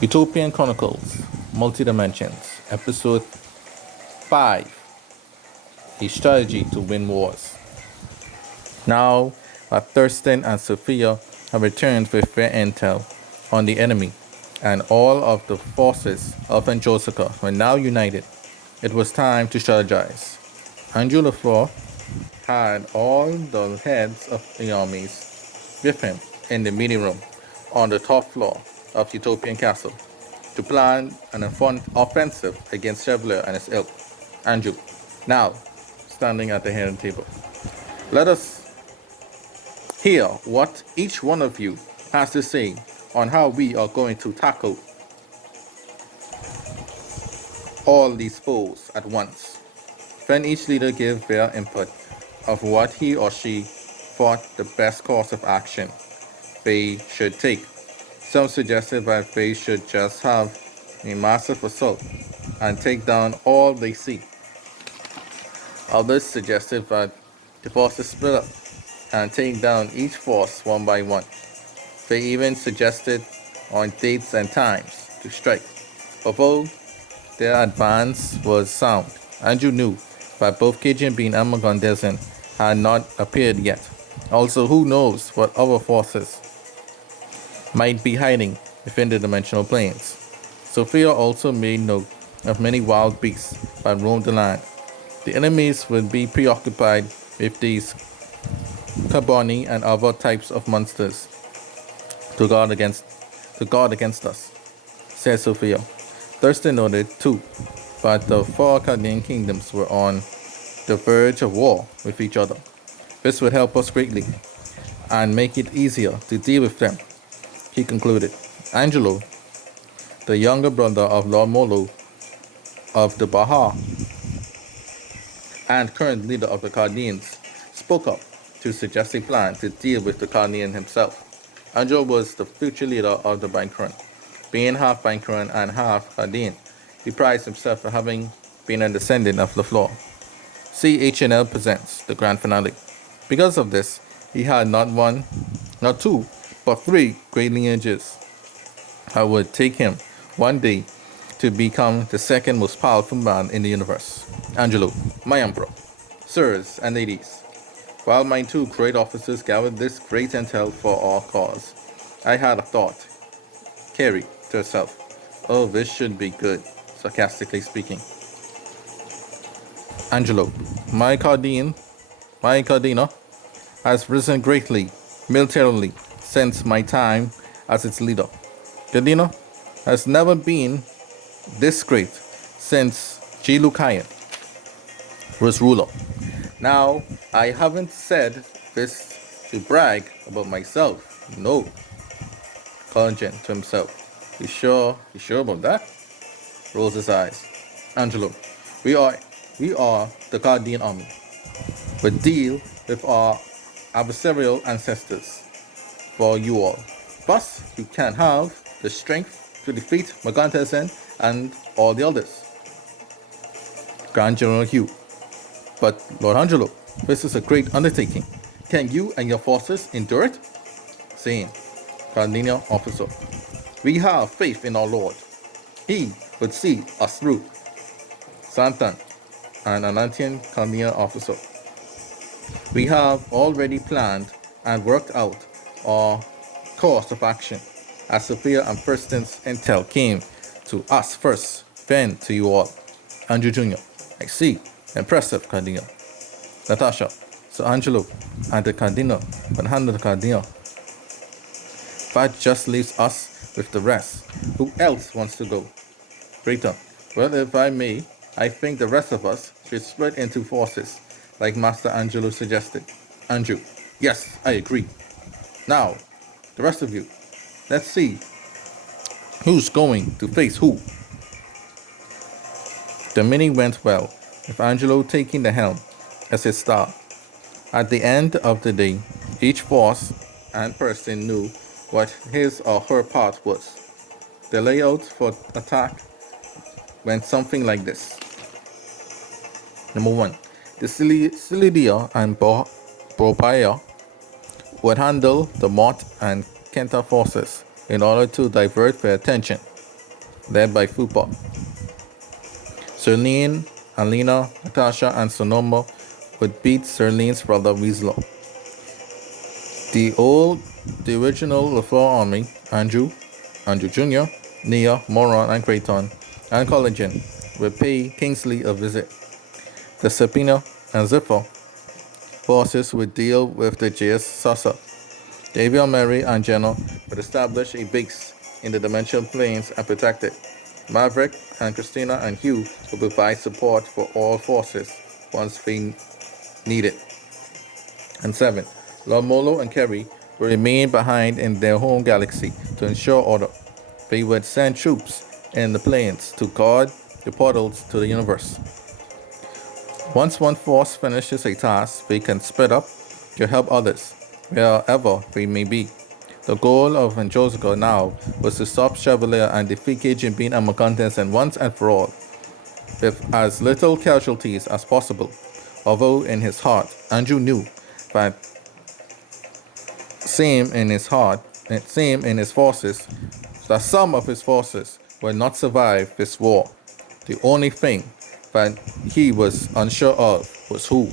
Utopian Chronicles, Multi-Dimensions, Episode 5, A Strategy to Win Wars. Now, Thurston and Sophia have returned with their intel on the enemy, and all of the forces of Angelica were now united. It was time to strategize. Andrew LaFleur had all the heads of the armies with him in the meeting room on the top floor of Utopian Castle to plan an offensive against Chevalier and his ilk. Andrew, now standing at the head of the table. Let us hear what each one of you has to say on how we are going to tackle all these foes at once. Then each leader give their input of what he or she thought the best course of action they should take. Some suggested that they should just have a massive assault and take down all they see. Others suggested that the forces split up and take down each force one by one. They even suggested on dates and times to strike. Although their advance was sound, Andrew knew that both Cajun Bean and Magondesian had not appeared yet. Also, who knows what other forces might be hiding within the dimensional planes. Sophia also made note of many wild beasts that roamed the land. The enemies would be preoccupied with these Carboni and other types of monsters to guard against us, said Sophia. Thurston noted, too, that the four Canadian kingdoms were on the verge of war with each other. This would help us greatly and make it easier to deal with them, he concluded. Angelo, the younger brother of Lord Molo of the Baja and current leader of the Chaldeans, spoke up to suggest a plan to deal with the Chaldean himself. Angelo was the future leader of the Bankuran. Being half Bankuran and half Chaldean, he prides himself on having been a descendant of LaFleur. CHNL presents the grand finale. Because of this, he had not one, not two, but three great lineages. It would take him one day to become the second most powerful man in the universe. Angelo, my emperor, sirs and ladies, while my two great officers gathered this great intel for our cause, I had a thought. Carrie to herself, oh, this should be good, sarcastically speaking. Angelo, my Cardino has risen greatly militarily since my time as its leader. Cardino has never been this great since G. Lucayan was ruler. Now, I haven't said this to brag about myself. No, Colin to himself. You sure about that? Rolls his eyes. Angelo, we are the Guardian army. We deal with our adversarial ancestors for you all. Thus, you can have the strength to defeat Magantesen and all the others. Grand General Hugh. But, Lord Angelo, this is a great undertaking. Can you and your forces endure it? Saying, Cardinal officer, we have faith in our Lord. He would see us through. Santan, an Atlantean Cardinal officer. We have already planned and worked out our course of action, as Sophia and Thurston's intel came to us first, then to you all. Andrew Jr., I see. Impressive, Cardinal. Natasha, Sir Angelo, and the Cardinal will handle the Cardinal. That just leaves us with the rest. Who else wants to go? Rita, well, if I may, I think the rest of us should split into forces, like Master Angelo suggested. Andrew, yes, I agree. Now, the rest of you, let's see who's going to face who. The meeting went well, with Angelo taking the helm as his star. At the end of the day, each force and person knew what his or her part was. The layout for attack went something like this. Number 1. The Cilidia and Bopaya would handle the Mott and Kenta forces in order to divert their attention led by Fupa. Serlene, Alina, Natasha, and Sonoma would beat Serlene's brother Wieslow. The original LaFleur army, Andrew Jr., Nia, Moron, and Creighton, and Collagen, would pay Kingsley a visit. The Sabina and Zipper forces would deal with the J.S. Sasa. Davia, Mary, and Jenna would establish a base in the dimensional planes and protect it. Maverick and Christina and Hugh would provide support for all forces once they need it. And 7. Lord Molo and Kerry would remain behind in their home galaxy to ensure order. They would send troops in the planes to guard the portals to the universe. Once one force finishes a task, they can split up to help others, wherever they may be. The goal of Angelica now was to stop Chevalier and defeat Cajun Bean and McContents and once and for all, with as little casualties as possible. Although in his heart, Andrew knew that same in his forces, that some of his forces would not survive this war. The only thing that he was unsure of was who.